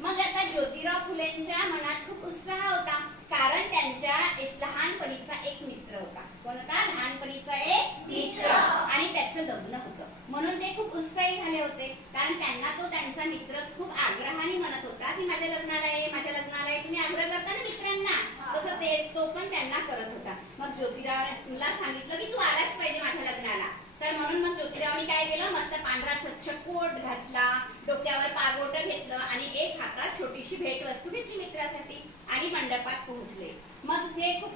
मग आता जोतीराव फुलेंच्या मनात खूप उत्साह होता. कारण त्यांच्या एक लहानपणीचा एक मित्र होता. कोण होता लहानपणीचा एक मित्र. आणि त्याचं लग्न होतं. म्हणून ते खूप उत्साही झाले होते. कारण त्यांना तो त्यांचा मित्र खूप आग्रहाने म्हणत होता की माझ्या लग्नाला ये माझ्या लग्नाला ये. तुम्ही आग्रह करता ना मित्रांना? तसं ते तो पण त्यांना करत होता. मग ज्योतिरावला सांगितलं की तू आलाच पाहिजे माझ्या लग्नाला. तर म्हणून मग ज्योतिरावनी काय केलं? मस्त पांढरा स्वच्छ कोट घातला डोक्यावर पागोट घेतलं आणि एक हातात छोटीशी भेट वस्तू घेतली मित्रासाठी आणि मंडपात पोहोचले. मग ते खूप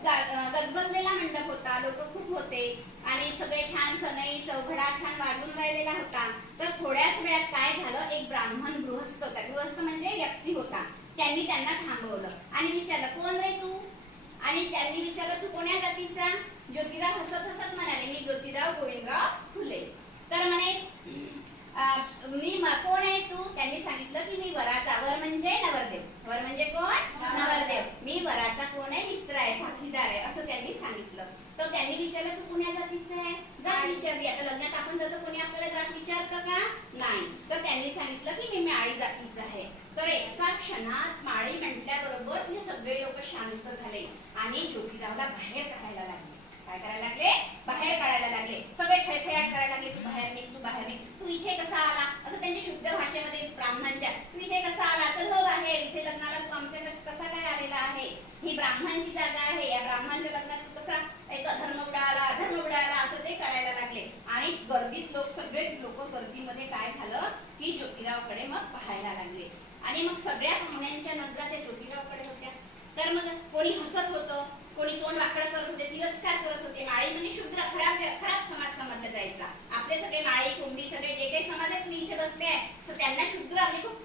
गजबजलेला मंडप होता लोक खूप होते आणि सगळे छान सनई चौघडा छान वाजून राहिलेला होता. तर थोड्याच वेळात काय झालं एक ब्राह्मण गृहस्थ होता. गृहस्थ म्हणजे व्यक्ती होता. त्यांनी त्यांना थांबवलं. आणि विचारलं कोण रे तू? आणि त्यांनी विचारलं तू कोण्या जातीचा? ज्योतिराव हसत हसत म्हणाले मी ज्योतिराव गोविंदराव फुले. तर म्हणे मी कोण तू? त्यांनी सांगितलं की मी वराचा वर म्हणजे नवरदेव. वर म्हणजे कोण? नवरदेव. मी वराचा कोण आहे? मित्र आहे साथीदार आहे असं त्यांनी सांगितलं. तर त्यांनी विचारलं तू कोण्या जातीचं आहे? जात विचारली. आता लग्नात आपण जातो कोणी आपल्याला जात विचारतं का? नाही. तर त्यांनी सांगितलं की मी माळी जातीचं आहे. तर एका क्षणात माळी म्हटल्याबरोबर ते सगळे लोक शांत झाले आणि ज्योतिरावला बाहेर काढायला लागले. काय करायला लागले? बाहेर काढायला लागले. सगळे खेळखेळाट करायला लागले. तू बाहेर निघ तू बाहेर निघ. तू इथे कसा आला? असं त्यांनी शुद्ध भाषेमध्ये ब्राह्मणच्या तू इथे कसा आला चल हो बाहेर इथे लग्नाला तू आमच्या कस- कसा काय आलेला आहे ही ब्राह्मणांची जागा आहे. या ब्राह्मणाच्या लग्नात कसा एक अधर्म उडाला अधर्म उडाला असं ते करायला लागले. आणि गर्दीत लोक सगळे लोक गर्दीमध्ये काय झालं? की ज्योतिरावकडे मग पाहायला लागले. आणि मग सगळ्या पाहुण्यांच्या नजरा त्या ज्योतिरावकडे होत्या. तर मग कोणी हसत होतं कोणी तोंड वाकडं करत होते तिरस्कार करत होते. माळी म्हणजे शूद्र खराब खराब समाज समजला जायचा. आपले सगळे माळी कुंभी सगळे जे काही समाज आहेत मी इथे बसते त्यांना शूद्र आणि खूप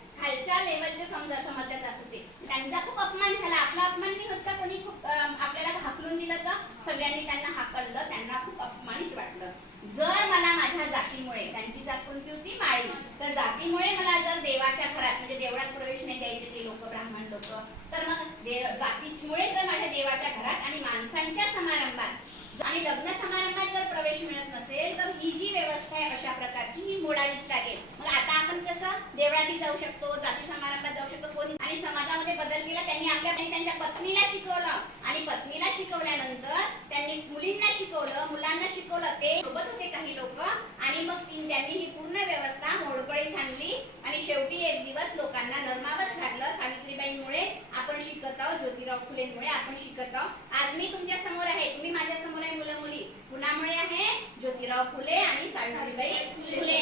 खालच्या लेवलचे समजा समजले जात होते. त्यांचा खूप अपमान झाला. आपला अपमान नाही होत का? कोणी खूप आपल्याला हाकलून दिलं का? सगळ्यांनी त्यांना हाकललं. त्यांना खूप अपमानित वाटलं. जर मला माझ्या जातीमुळे त्यांची जात कोणती होती? माळी. तर जातीमुळे मला जर देवाच्या घरात म्हणजे देवळात प्रवेश नाही द्यायचे ते लोक ब्राह्मण लोक तर मग जातीमुळे जर माझ्या देवाच्या घरात आणि माणसांच्या समारंभात आणि लग्न समारंभात जर प्रवेश मिळत नसेल तर ही जी व्यवस्था आहे अशा प्रकारची ही मोडावीच लागेल मग आता आपण कसं देवळातही जाऊ शकतो जाती समारंभात जाऊ शकतो कोणी आणि समाजामध्ये बदल केला त्यांनी आपल्या त्यांनी त्यांच्या पत्नीला शिकवलं आणि पत्नीला शिकवल्यानंतर त्यांनी मुलींना शिकवलं मुलांना शिकवलं ते सोबत होते काही लोक. आणि मग त्यांनी ही पूर्ण व्यवस्था मोडकळीस आणली. आणि शेवटी एक दिवस लोकांना नरमावच घातलं सावित्रीबाईंमुळे आपण शिकत आहोत ज्योतिराव फुलेंमुळे आपण शिकत आहोत. आज मी तुमच्यासमोर आहे. तुम्ही माझ्यासमोर आहे मुलं मुली कुणामुळे आहे? ज्योतिराव फुले आणि सावित्रीबाई फुले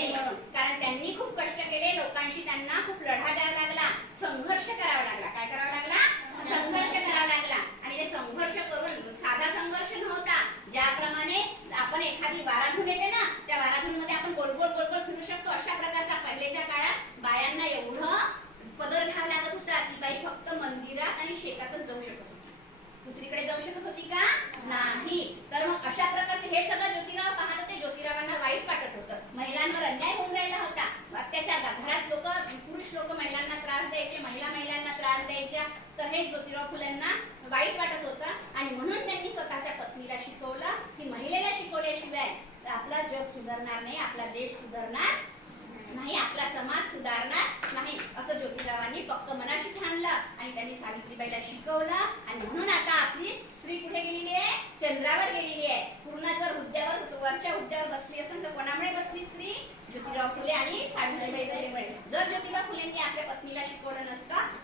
तेव्हा फुलांना वाईट वाटत होतं. आणि म्हणून त्यांनी स्वतःच्या पत्नीला शिकवलं की महिलेला शिकवल्याशिवाय आपला जग सुधारणार नाही आपला देश सुधारणार नाही आपला समाज सुधारणार नाही असं ज्योतिरावांनी पक्क मनाशी ठाणलं आणि त्यांनी सावित्रीबाईला शिकवलं. आणि म्हणून आता आपली स्त्री कुठे गेलेली आहे? चंद्रावर गेलेली आहे. पूर्ण जर हुद्द्यावर वरच्या हुद्द्यावर बसली असेल तर कोणामुळे बसली स्त्री? ज्योतिराव फुले आणि सावित्रीबाई फुलेमुळे जर ज्योतिबा फुलेंनी आपल्या पत्नीला शिकवलं नसतं